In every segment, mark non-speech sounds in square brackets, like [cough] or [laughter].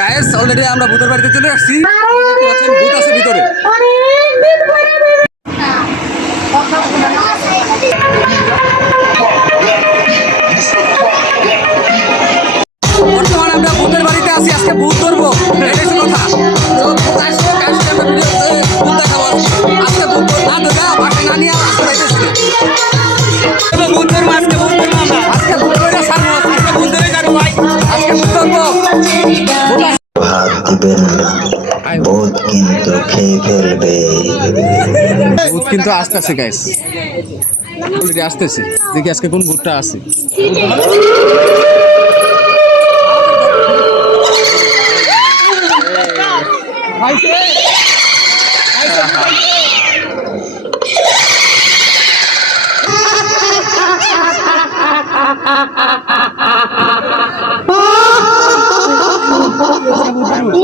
Guys already আমরা ভূতের বাড়িতে চলে আসছি। ভূত আছে ভিতরে। বর্তমানে ভাত দিবেন না বোধ কিন্তু খেয়ে ফেলবে। ভূত কিন্তু আসতেছে গাইস অলরেডি আসতেছে দেখি আজকে কোন ভূতটা আছে। ভূত [laughs] already [laughs]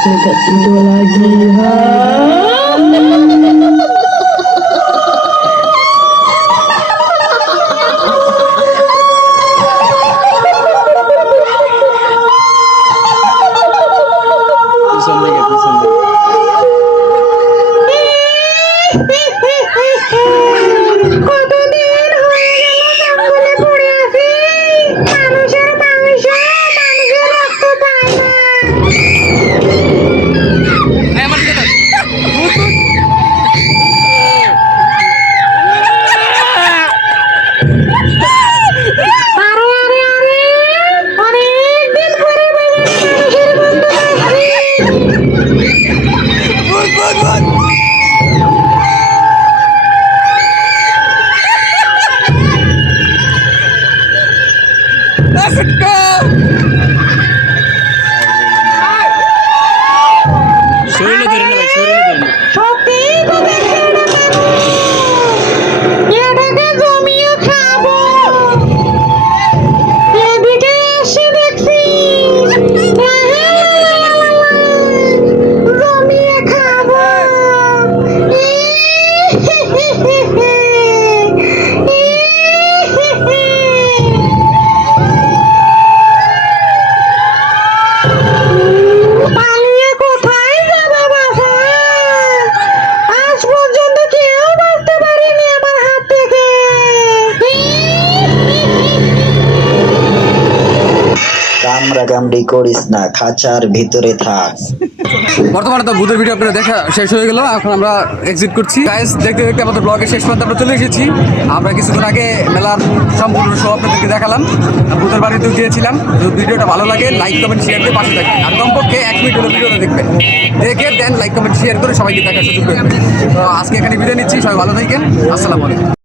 tidak tidur lagi ha Bisa mendengar. কামড়া কামড়ি করিস না, খাঁচার ভিতরে থাক। বর্তমানে তো ভূতের ভিডিও আপনারা দেখা শেষ হয়ে গেল, এখন আমরা এক্সিট করছি। গাইস দেখতে দেখতে আমাদের ব্লগের শেষ পর্যন্ত আমরা চলে এসেছি। আমরা কিছুক্ষণ আগে মেলার সম্পূর্ণ শো আপনাদেরকে দেখালাম। ভূতের বাড়িতেও গিয়েছিলাম। ভিডিওটা ভালো লাগে লাইক কমেন্ট শেয়ার দিয়ে পাশে থাকবেন। আর কমপক্ষে এক মিনিট হলো ভিডিওটা দেখবেন। দেখে দেন লাইক কমেন্ট শেয়ার করে সবাইকে দেখার সুযোগ করে তো আজকে এখানে বিদায় নিচ্ছি, সবাই ভালো থাকেন। আসসালামু আলাইকুম।